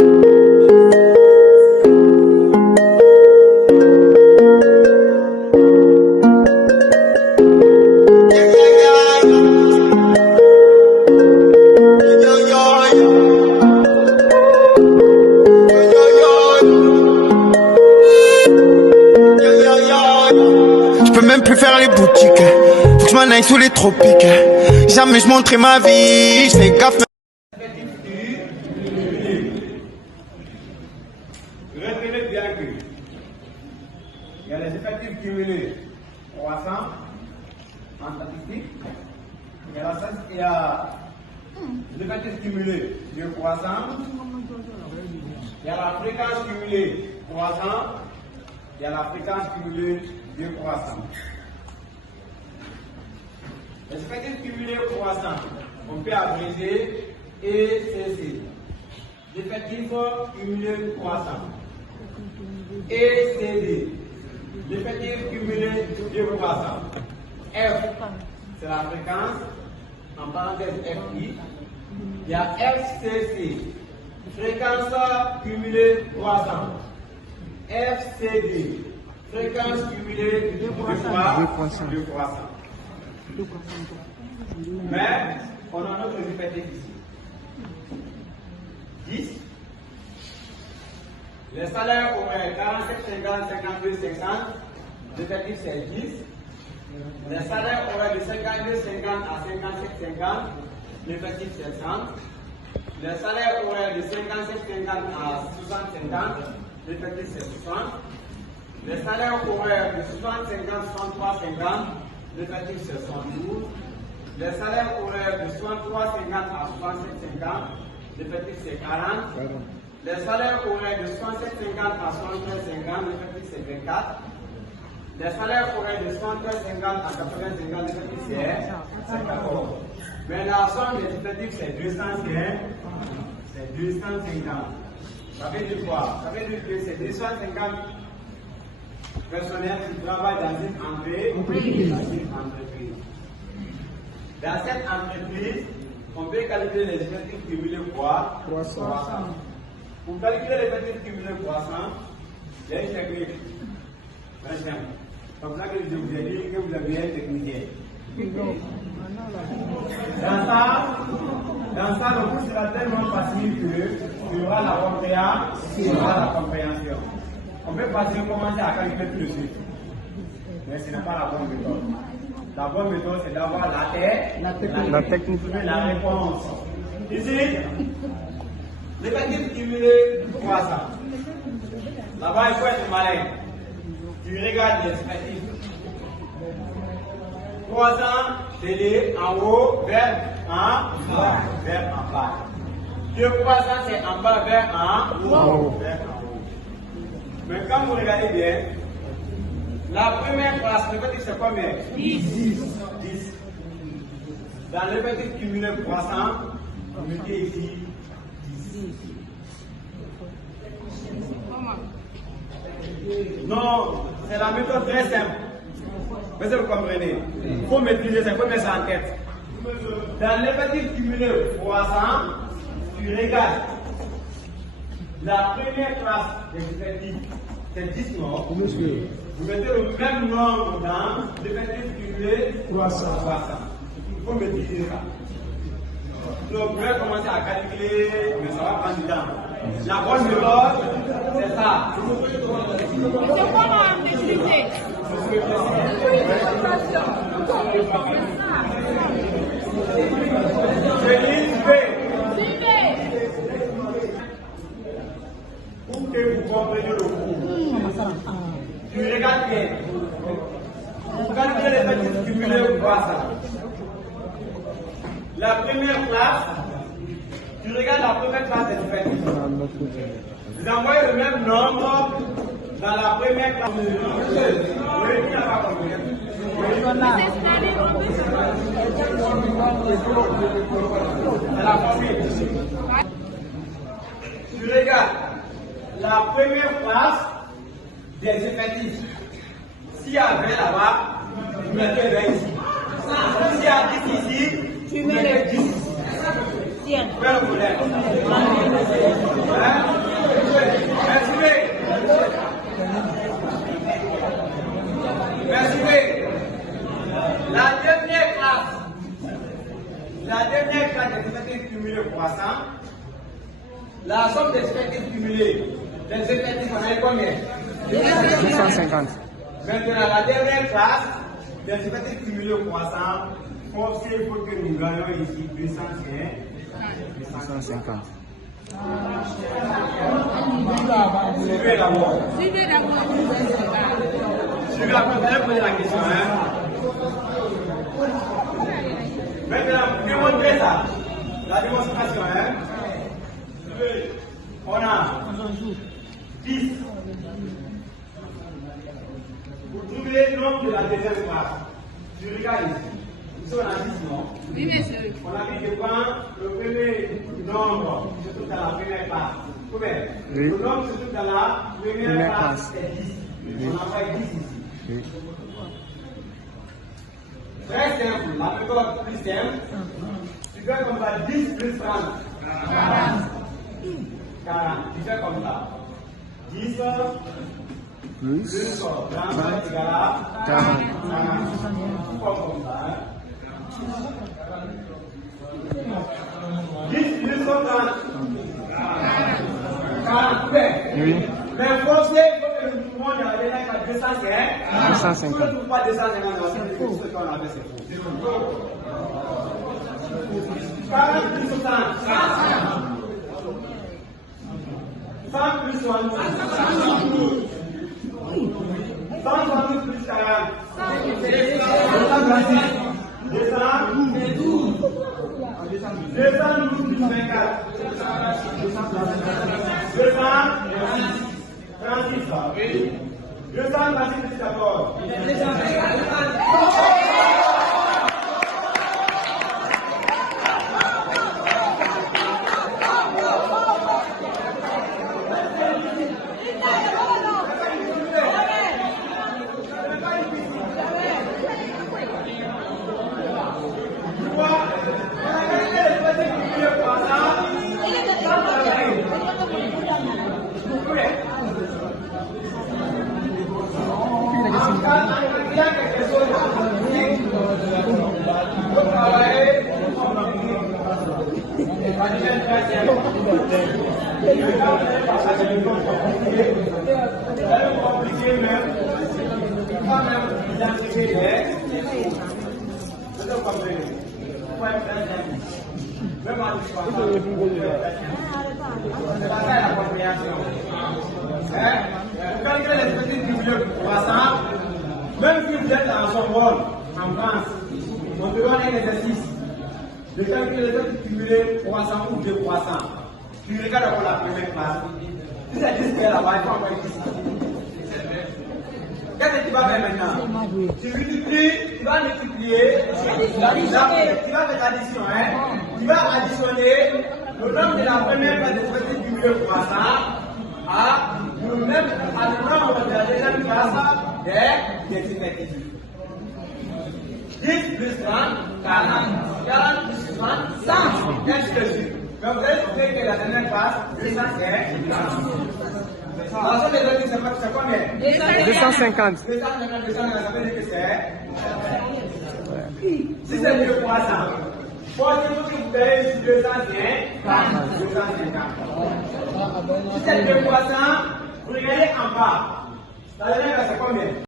Même plus faire les boutiques, faut que je m'en aille sous les tropiques. Jamais je montrais ma vie, je fais gaffe. Retenez bien que il y a les effectifs cumulés croissants en statistique. Il y a les effectifs cumulés décroissants. Il y a la fréquence cumulée croissante. Il y a la fréquence cumulée décroissante. Les effectifs cumulés croissants, on peut abréger ECC. L'effectif cumulé croissant. ECD. L'effectif cumulé décroissant. F, c'est la fréquence, en parenthèse FI. Il y a FCC, fréquence cumulée croissante. FCD, fréquence cumulée décroissant. Mais on a notre effectif ici. 10. Les salaires horaires 47, 50, 52, 50. L'effectif c'est 10. Les salaires horaires de 52, 50 à 57, 50. L'effectif c'est 100. Les salaires horaires de 57, 50 à 60, 50. L'effectif c'est 60. Les salaires horaires de 60, 50, 63, 50. L'effectif c'est 112. Les salaires horaires de 63, 50 à 67, 50. L'effectif c'est 40. Les salaires horaires de 67, 50 à 73, 50. L'effectif c'est 24. Les salaires horaires de 73, 50 à 80, 50. L'effectif c'est 14. Mais la somme des effectifs c'est 250. C'est 250. Ça veut dire quoi? Ça veut dire que c'est 250 personnels qui travaillent dans une entreprise. Dans cette entreprise, on peut calculer les effectifs cumulés quoi? 300. Pour calculer les effectifs cumulés croissants, il y a une technique. Comme ça que je vous ai dit que vous avez un technicien. Dans ça, le cours sera tellement facile qu'il y aura la compréhension. On peut facilement commencer à calculer tout de suite. Mais ce n'est pas la bonne méthode. La bonne méthode, c'est d'avoir la technique, la réponse. Ici, l'effectif cumulé croissant. Là-bas, il faut être malin. Tu regardes les effectifs. Croissant, c'est en haut vers en bas. Décroissant, c'est en bas vers en haut. Mais quand vous regardez bien, la première classe, l'effectif c'est combien? 10. Dans l'effectif cumulé croissant, vous mettez ici 10. Non, c'est la méthode très simple. Mais vous comprenez. Il faut maîtriser ça, il faut mettre ça en tête. Dans l'effectif cumulé croissant, tu regardes. La première classe des effectifs, c'est 10 non? Vous mettez le même nombre dans l'effectif cumulé croissant. Il faut maîtriser ça. Donc, vous pouvez commencer à calculer, mais ça va prendre du temps. La bonne méthode, c'est ça. C'est comment maîtriser? Pour que vous compreniez le cours. Tu regardes bien. Vous calculez les effectifs cumulés croissants. La première classe, tu regardes la première classe des effectifs. Vous envoyez le même nombre dans la première classe. Oui, qui n'a pas compris. Elle a compris. Tu regardes la première classe des effectifs. S'il y a 20 là-bas, tu mets 20 ici. S'il y a 10 ici, tu mets 10 ici. Tiens. Quel problème? Merci. La dernière classe des effectifs cumulés croissants, la somme des effectifs cumulés des effectifs en est combien? 250. Maintenant, la dernière classe des effectifs cumulés croissants, il faut que nous gagnons ici 250. Suivez d'abord. Suivez d'abord. Suivez après, vous allez poser la question. Maintenant, démontrez ça. La démonstration. On a 10. Vous trouvez le nombre de la deuxième classe. Je regarde ici. Ici, on a 10 noms. Oui, monsieur. On a vu que quand le premier nombre se trouve dans la première classe. Combien? Oui. Le nombre se trouve dans la première classe, c'est 10. Oui. On a fait 10 ici. Oui. Très simple. La méthode plus simple. Tu fais comme ça 10 plus 30. 40. Tu fais comme ça. 10 Plus plus 30 égale à 40. 40. Comme ça. 10 plus 30. 40. Oui. Mais forcez, il faut que nous trouvions dans la dernière classe 250. Si on ne trouve pas 250, c'est faux. Ce qu'on avait, c'est faux. 40 plus 60. 100 plus 60. 160 plus 40. 212 plus 24. 236. 236 plus 14. Même si vous êtes dans son rôle en France, on te donne un exercice de calculer les effectifs cumulés croissants ou décroissants. Tu regardes encore la première classe. Si c'est 10 là-bas, il faut envoyer 10. Qu'est-ce que tu vas faire maintenant? Tu multiplies, tu vas multiplier, tu vas faire l'addition, tu vas additionner le nombre de la première classe des effectifs cumulés croissants à le nombre de la deuxième classe des effectifs. 10 plus 30, 40. 40 plus 30, 100. Ainsi de suite. Donc vous allez trouver que la dernière classe, 200 c'est. La somme des effectifs, c'est combien? 250. 250, ça veut dire que c'est. Si c'est mieux croissant, pensez-vous que vous payez sur 250? 250. Si c'est mieux croissant, vous regardez en bas. La dernière classe, c'est combien?